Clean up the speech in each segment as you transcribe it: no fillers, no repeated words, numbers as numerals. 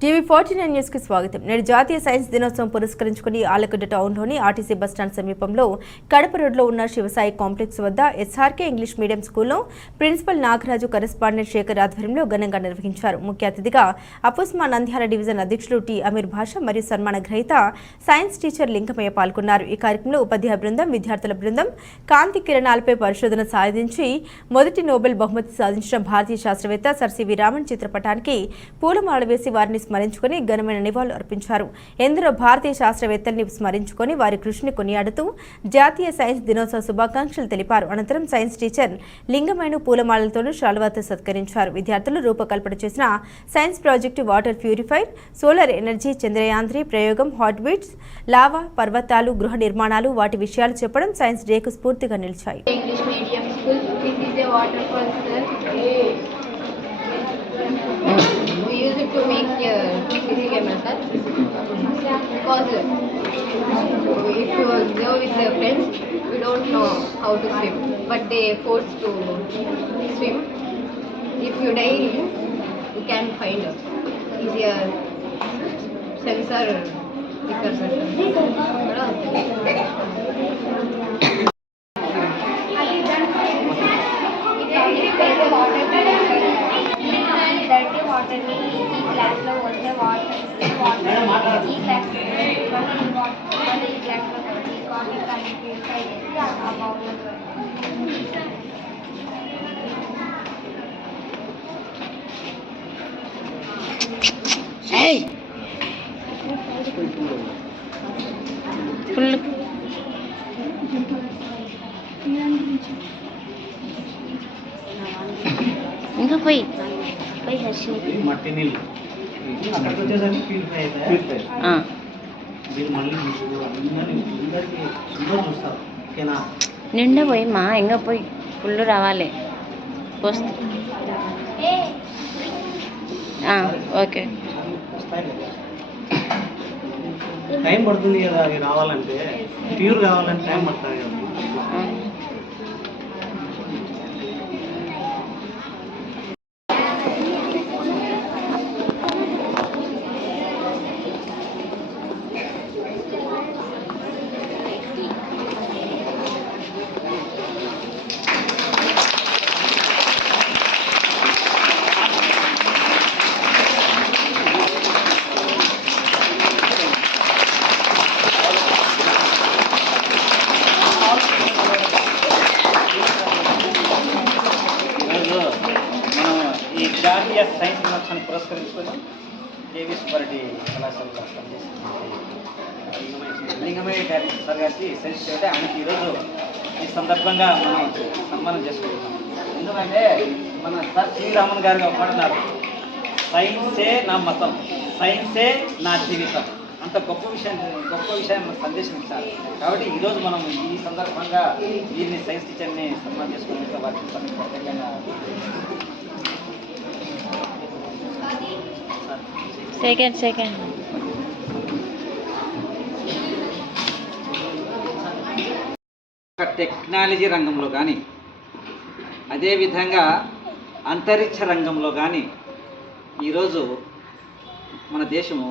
టీవీ49 news కి స్వాగతం. నేడు జాతీయ సైన్స్ దినోత్సవం పురస్కరించుకుని ఆలగడ్డ టౌన్లోని ఆర్టీసీ బస్టాండ్ సమీపంలో కడప రోడ్లో ఉన్న శివసాయి కాంప్లెక్స్ వద్ద ఎస్ఆర్కే ఇంగ్లీష్ మీడియం స్కూల్లో ప్రిన్సిపల్ నాగరాజు, కరెస్పాండెంట్ శేఖర్ ఆధ్వర్యంలో ఘనంగా నిర్వహించారు. ముఖ్య అతిథిగా అపుస్మా నంద్యాల డివిజన్ అధ్యక్షులు టి అమీర్ భాషా మరియు సన్మాన గ్రహీత సైన్స్ టీచర్ లింగమయ్య పాల్గొన్నారు. ఈ కార్యక్రమంలో ఉపాధ్యాయ బృందం, విద్యార్థుల బృందం కాంతి కిరణాలపై పరిశోధన సాధించి మొదటి నోబెల్ బహుమతి సాధించిన భారతీయ శాస్త్రవేత్త సర్ సివి రామన్ చిత్రపటానికి పూలమాల వేసి వారిని స్మరించుకుని ఘనమైన నివాళులు అర్పించారు. ఎందరో భారతీయ శాస్త్రవేత్తల్ని స్మరించుకొని వారి కృషిని కొనియాడుతూ జాతీయ సైన్స్ దినోత్సవ శుభాకాంక్షలు తెలిపారు. అనంతరం సైన్స్ టీచర్ లింగమైన పూలమాలలతోనూ శాలువాతో సత్కరించారు. విద్యార్థులు రూపకల్పన చేసిన science project water purifier, solar energy, Chandrayaan three ప్రయోగం, హాట్ బీట్స్, లావా, పర్వతాలు, గృహ నిర్మాణాలు వాటి విషయాలు చెప్పడం సైన్స్ డేకు స్ఫూర్తిగా నిలిచాయి. We use it to make CC camera, sir. Because if you go with your friends, you don't know how to swim, but they force to swim. If you die, you can find out. Is a sensor sticker, sir. dirty water ni ee glass lo vaste water ee glass ee glass lo coffee pani purify chesi aa bowl lo hey full ఇంకా పోయి మట్టి నీళ్ళు అక్కడికి వచ్చేసరికి purify అవుతాయి. మీరు మళ్ళీ అందరికీ సుందరం చూస్తారు. ఓకేనా? నిండా పోయి మా ఇంకా పోయి ఫుల్ రావాలి. ఓకే, టైం పడుతుంది కదా అవి రావాలంటే, ప్యూర్ కావాలంటే టైం పడుతుంది కదా. జాతీయ సైన్స్ దినోత్సవాన్ని పురస్కరించుకొని కేవీ సుబ్బారెడ్డి కళాశాలలో లింగమయ్య గారి సార్ గారికి సైన్స్ చేయడం ఆయనకి ఈరోజు ఈ సందర్భంగా మనం సన్మానం చేసుకుంటున్నాం. ఎందుకంటే మన సార్ సివి రామన్ గారు పాడుతున్నారు, సైన్సే నా మతం, సైన్సే నా జీవితం. అంత గొప్ప విషయాన్ని సందేశం ఇచ్చారు. కాబట్టి ఈరోజు మనం ఈ సందర్భంగా వీరిని సైన్స్ టీచర్ని సన్మానం చేసుకునే వారికి ప్రత్యేకంగా సెకండ్ టెక్నాలజీ రంగంలో కానీ, అదేవిధంగా అంతరిక్ష రంగంలో కానీ ఈరోజు మన దేశము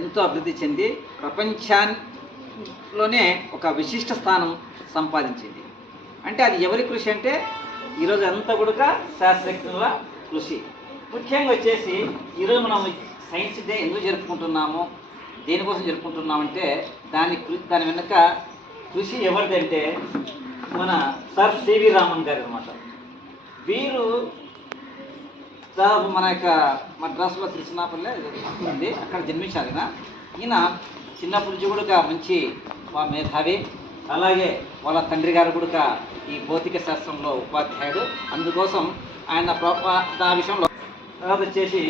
ఎంతో అభివృద్ధి చెంది ప్రపంచంలోనే ఒక విశిష్ట స్థానం సంపాదించింది. అంటే అది ఎవరి కృషి అంటే ఈరోజు అంతా కూడా శాస్త్రజ్ఞుల కృషి. ముఖ్యంగా వచ్చేసి ఈరోజు మనం సైన్స్ డే ఎందుకు జరుపుకుంటున్నాము, దేనికోసం జరుపుకుంటున్నామంటే దాని వెనుక కృషి ఎవరిదంటే మన సర్ సివి రామన్ గారు అనమాట. వీరు దాదాపు మన యొక్క మద్రాసులో తిరుచినాపల్లి ఉంది, అక్కడ జన్మించారు. ఈయన చిన్నప్పటి నుంచి కూడా మంచి మేధావి. అలాగే వాళ్ళ తండ్రి గారు కూడా ఈ భౌతిక శాస్త్రంలో ఉపాధ్యాయుడు. అందుకోసం ఆయన ఆ విషయంలో తర్వాత వచ్చేసి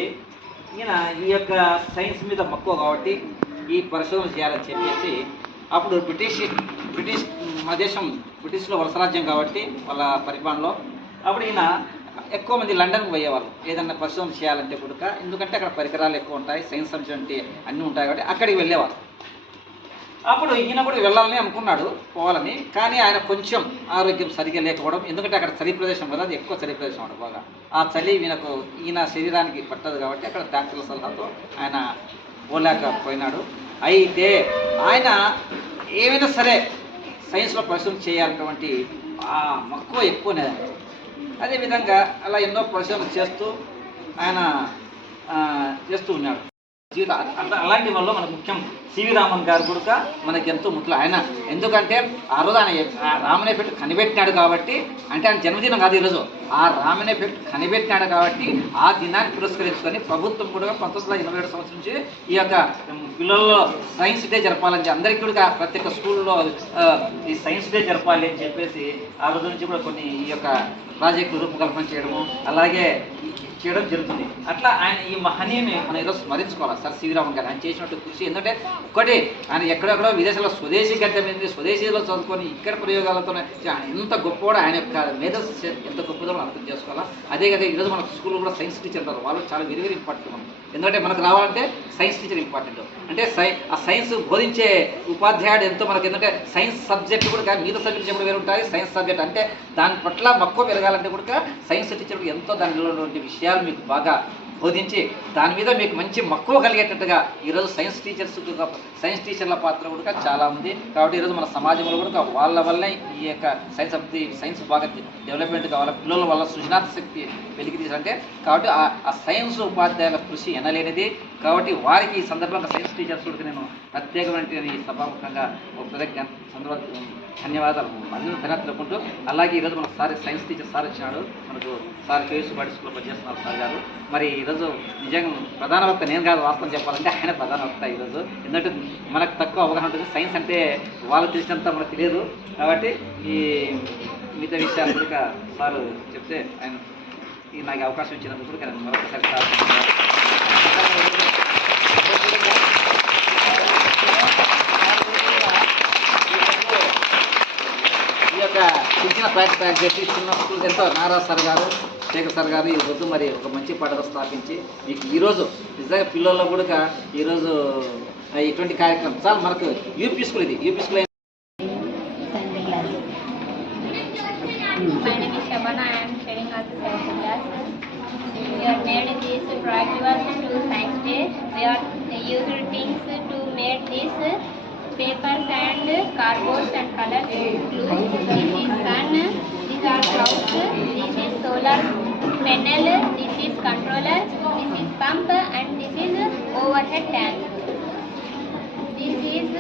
ఈయన ఈ యొక్క సైన్స్ మీద మక్కువ కాబట్టి ఈ పరిశోధన చేయాలని చెప్పేసి అప్పుడు మన దేశం బ్రిటిష్లో వలసరాజ్యం కాబట్టి వాళ్ళ పరిపాలనలో అప్పుడు ఈయన ఎక్కువ మంది లండన్కి పోయేవాళ్ళు ఏదన్నా పరిశోధన చేయాలంటే కూడా. ఎందుకంటే అక్కడ పరికరాలు ఎక్కువ ఉంటాయి, సైన్స్ సంబంధించి అన్నీ ఉంటాయి కాబట్టి అక్కడికి వెళ్ళేవారు. అప్పుడు ఈయన కూడా వెళ్ళాలని అనుకున్నాడు, పోవాలని. కానీ ఆయన కొంచెం ఆరోగ్యం సరిగ్గా లేకపోవడం, ఎందుకంటే అక్కడ చలి ప్రదేశం కదా, అది ఎక్కువ చలి ప్రదేశం అన్నమాట బాగా. ఆ చలి ఈయన శరీరానికి పట్టదు కాబట్టి అక్కడ డాక్టర్ల సలహాతో ఆయన పోలేకపోయినాడు. అయితే ఆయన ఏమైనా సరే సైన్స్లో పరిశోధన చేయాలన్నటువంటి ఆ మక్కువ ఎక్కువనే. అదేవిధంగా అలా ఎన్నో పరిశోధనలు చేస్తూ ఆయన చేస్తూ ఉన్నాడు. అలాంటి వల్ల మనకు ముఖ్యం సివి రామన్ గారు కూడా మనకి ఎంతో ముఖ్యం. ఆయన ఎందుకంటే ఆ రోజు ఆయన రామన్ ఎఫెక్ట్ కనిపెట్టినాడు కాబట్టి, అంటే ఆయన జన్మదినం కాదు ఈరోజు, ఆ రామన్ ఎఫెక్ట్ కనిపెట్టినాడు కాబట్టి ఆ దినాన్ని పురస్కరించుకొని ప్రభుత్వం కూడా 1927 సంవత్సరం నుంచి ఈ యొక్క పిల్లల్లో సైన్స్ డే జరపాలని, అందరికీ కూడా ప్రతి ఒక్క స్కూల్లో ఈ సైన్స్ డే జరపాలి అని చెప్పేసి ఆ రోజు నుంచి కూడా కొన్ని ఈ యొక్క ప్రాజెక్టులు రూపకల్పన చేయడము అలాగే చేయడం జరుగుతుంది. అట్లా ఆయన ఈ మహనీయుని మనం ఈరోజు స్మరించుకోవాలి. సార్ సివి రామన్ గారు ఆయన చేసినట్టు కృషి. ఎందుకంటే ఒకటి ఆయన ఎక్కడెక్కడో విదేశాల్లో స్వదేశీ గడ్డ మీద స్వదేశీలో చదువుకొని ఇక్కడ ప్రయోగాలతో ఎంత గొప్పవాడు, ఆయన యొక్క మేధస్సు ఎంత గొప్పదో మనం అర్థం చేసుకోవాలా. అదే కదా ఈరోజు మన స్కూల్లో కూడా సైన్స్ టీచర్ ఉంటారు, వాళ్ళు చాలా వెరీ వెరీ ఇంపార్టెంట్ మనం. ఎందుకంటే మనకు రావాలంటే సైన్స్ టీచర్ ఇంపార్టెంట్. అంటే ఆ సైన్స్ బోధించే ఉపాధ్యాయుడు ఎంతో మనకు, ఎందుకంటే సైన్స్ సబ్జెక్ట్ కూడా మిగతా సబ్జెక్ట్ కూడా వేరు ఉంటాయి. సైన్స్ సబ్జెక్ట్ అంటే దాని పట్ల మక్కువ పెరగాలంటే కూడా సైన్స్ టీచర్ ఎంతో దానిలో ఉన్నటువంటి విషయాలు మీకు బాగా బోధించి దాని మీద మీకు మంచి మక్కువ కలిగేటట్టుగా ఈరోజు సైన్స్ టీచర్ల పాత్ర కూడా చాలా ఉంది. కాబట్టి ఈరోజు మన సమాజంలో కూడా వాళ్ళ వల్లే ఈ యొక్క సైన్స్ బాగా డెవలప్మెంట్ కావాలి, పిల్లల వల్ల సృజనాత్మక శక్తి వెలికి తీసాలంటే. కాబట్టి ఆ సైన్స్ ఉపాధ్యాయుల కృషి ఎనలేనిది. కాబట్టి వారికి ఈ సందర్భంగా సైన్స్ టీచర్స్ కూడా నేను ప్రత్యేకమైన ఈ సభాముఖంగా ధన్యవాదాలు తెలుపుకుంటూ, అలాగే ఈరోజు మనకు సార్ సైన్స్ టీచర్ సార్ వచ్చినాడు, మనకు సార్ కేసు బడి స్కూల్లో పనిచేస్తున్నారు సార్ గారు. మరి ఈరోజు నిజంగా ప్రధాన వక్త నేను కాదు, వాస్తవం చెప్పాలంటే ఆయన ప్రధాన వక్త ఈరోజు. ఎందుకంటే మనకు తక్కువ అవగాహన ఉంటుంది, సైన్స్ అంటే వాళ్ళకి తెలిసినంత మనకు తెలియదు. కాబట్టి ఈ మిగతా విషయాలు కూడా సార్ చెప్తే ఆయన నాకు అవకాశం ఇచ్చినందుకు కూడా మరొకసారి సార్ ఈ యొక్క చిన్న ప్యాక్ చేసి చిన్న స్కూల్కి ఎంతో నారాజ్ సార్ గారు, శేఖర్ సార్ గారు ఈరోజు మరి ఒక మంచి పాఠశాల స్థాపించి మీకు ఈరోజు నిజంగా పిల్లల్లో కూడా ఈరోజు ఇటువంటి కార్యక్రమం చాలా మనకు యూపీ స్కూల్, ఇది UP school. My name is Shabana. I am sharing out the 7th class. We are made this practical to science day. We are used things to make this papers and cardboards and color glue. This is sun. These are clouds. This is solar panel. This is controller. This is pump and this is overhead tank. This is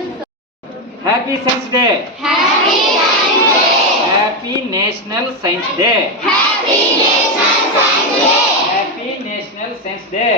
happy science day. Happy national science day. Happy national science day.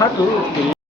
Hatu